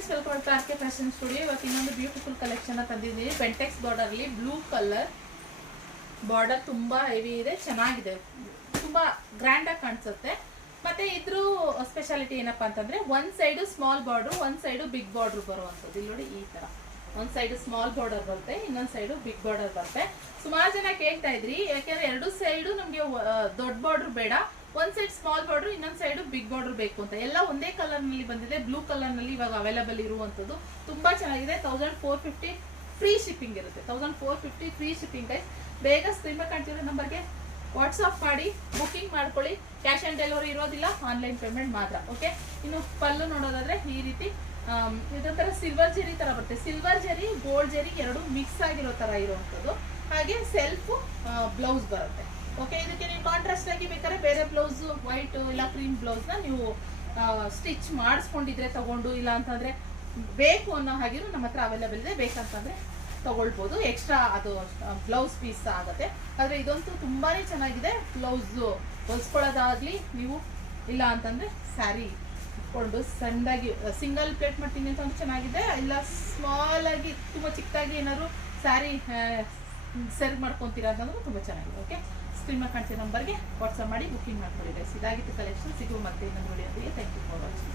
Friends, welcome to RK fashion studio. ಇವತ್ತು ಇನ್ನೊಂದು beautiful collection ತಂದಿದ್ದೀನಿ. ಬೆಂಟೆಕ್ಸ್ ಬಾರ್ಡರ್ ಅಲ್ಲಿ ಬ್ಲೂ ಕಲರ್ ಬಾರ್ಡರ್ ತುಂಬಾ ಹೆವಿ ಇದೆ, ಚೆನ್ನಾಗಿದೆ, ತುಂಬಾ ಗ್ರ್ಯಾಂಡ್ ಆಗಿ ಕಾಣಿಸುತ್ತೆ. ಮತ್ತೆ ಇದ್ರ ಸ್ಪೆಷಾಲಿಟಿ ಏನಪ್ಪಾ ಅಂತಂದ್ರೆ ಒಂದ್ ಸೈಡ್ ಸ್ಮಾಲ್ ಬಾರ್ಡರ್, ಒಂದ್ ಸೈಡ್ ಬಿಗ್ ಬಾರ್ಡರ್ ಬರುವಂತದ್ದು. ಇಲ್ಲಿ ನೋಡಿ, ಈ ತರ ಒಂದ್ ಸೈಡ್ ಸ್ಮಾಲ್ ಬಾರ್ಡರ್ ಬರುತ್ತೆ, ಇನ್ನೊಂದ್ ಸೈಡ್ ಬಿಗ್ ಬಾರ್ಡರ್ ಬರುತ್ತೆ. ಸುಮಾರು ಜನ ಕೇಳ್ತಾ ಇದ್ರಿ, ಯಾಕಂದ್ರೆ ಎರಡು ಸೈಡು ನಮ್ಗೆ ದೊಡ್ಡ ಬಾರ್ಡರ್ ಬೇಡ, ಒಂದ್ ಸೈಡ್ ಸ್ಮಾಲ್ ಬಾರ್ಡರ್, ಇನ್ನೊಂದ್ ಸೈಡ್ ಬಿಗ್ ಬಾರ್ಡರ್ ಬೇಕು ಅಂತ. ಎಲ್ಲ ಒಂದೇ ಕಲರ್ ನಲ್ಲಿ ಬಂದಿದೆ, ಬ್ಲೂ ಕಲರ್ ನಲ್ಲಿ ಇವಾಗ ಅವೈಲೇಬಲ್ ಇರುವಂತದ್ದು. ತುಂಬಾ ಚೆನ್ನಾಗಿದೆ. 1450 ಫ್ರೀ ಶಿಪ್ಪಿಂಗ್ ಇರುತ್ತೆ. 1450 ಫ್ರೀ ಶಿಪ್ಪಿಂಗ್ ಗೈಸ್. ಬೇಗ ಸ್ಕ್ರೀನ್ ಮೇಲೆ ಕಾಣ್ತಿರೋ ನಂಬರ್ಗೆ ವಾಟ್ಸ್ಆಪ್ ಮಾಡಿ ಬುಕಿಂಗ್ ಮಾಡ್ಕೊಳ್ಳಿ. ಕ್ಯಾಶ್ ಆನ್ ಡೆಲಿವರಿ ಇರೋದಿಲ್ಲ, ಆನ್ಲೈನ್ ಪೇಮೆಂಟ್ ಮಾತ್ರ. ಓಕೆ. ಇನ್ನು ಪಲ್ಲು ನೋಡೋದಾದ್ರೆ ಈ ರೀತಿ ಇದೊಂಥರ ಸಿಲ್ವರ್ ಜರಿ ತರ ಬರುತ್ತೆ. ಸಿಲ್ವರ್ ಜರಿ ಗೋಲ್ಡ್ ಜರಿ ಎರಡು ಮಿಕ್ಸ್ ಆಗಿರೋ ತರ ಇರುವಂತದ್ದು. ಹಾಗೆ ಸೆಲ್ಫ್ ಬ್ಲೌಸ್ ಬರುತ್ತೆ. ಓಕೆ. ಇದಕ್ಕೆ ನೀವು ಕಾಂಟ್ರಾಸ್ಟ್ ಆಗಿ ಬೇಕಾದ್ರೆ ಬೇರೆ ಬ್ಲೌಸ್, ವೈಟ್ ಇಲ್ಲ ಕ್ರೀಮ್ ಬ್ಲೌಸ್ ನ ನೀವು ಸ್ಟಿಚ್ ಮಾಡಿಸ್ಕೊಂಡಿದ್ರೆ ತಗೊಂಡು, ಇಲ್ಲ ಅಂತಂದ್ರೆ ಬೇಕು ಅನ್ನೋ ಹಾಗಿರೋ ನಮ್ಮ ಹತ್ರ ಅವೈಲೇಬಲ್ ಇದೆ. ಬೇಕಂತಂದ್ರೆ ತಗೊಳ್ಬೋದು. ಎಕ್ಸ್ಟ್ರಾ ಅದು ಬ್ಲೌಸ್ ಪೀಸ್ ಆಗುತ್ತೆ. ಆದ್ರೆ ಇದಂತೂ ತುಂಬಾನೇ ಚೆನ್ನಾಗಿದೆ. ಬ್ಲೌಸ್ ಹೊಲ್ಸ್ಕೊಳ್ಳೋದಾಗ್ಲಿ ನೀವು, ಇಲ್ಲ ಅಂತಂದ್ರೆ ಸ್ಯಾರಿ ಇಟ್ಕೊಂಡು ಸಣ್ಣದಾಗಿ ಸಿಂಗಲ್ ಪ್ಲೇಟ್ ಮಾಡ್ತೀನಿ ಅಂತಂದ್ರೆ ಚೆನ್ನಾಗಿದೆ. ಇಲ್ಲ ಸ್ಮಾಲ್ ಆಗಿ ತುಂಬಾ ಚಿಕ್ಕದಾಗಿ ಏನಾದ್ರು ಸ್ಯಾರಿ ಸೆಲ್ ಮಾಡ್ಕೊಂತೀರಾ ಅಂತಂದ್ರೆ ತುಂಬಾ ಚೆನ್ನಾಗಿದೆ. ಓಕೆ. ಸ್ಕ್ರೀನ್ ಮೇಲೆ ಕಾಣ್ತಿರೋ ನಂಬರ್ಗೆ ವಾಟ್ಸ್ಆಪ್ ಮಾಡಿ ಬುಕಿಂಗ್ ಮಾಡ್ಕೊಳ್ಳಿ ಗೈಸ್. ಇದಾಗಿತ್ತು ಕಲೆಕ್ಷನ್. ಸಿಗುವ ಮತ್ತೆ ಇನ್ನೊಂದು ವಿಡಿಯೋದಿಗೆ. Thank you for watching.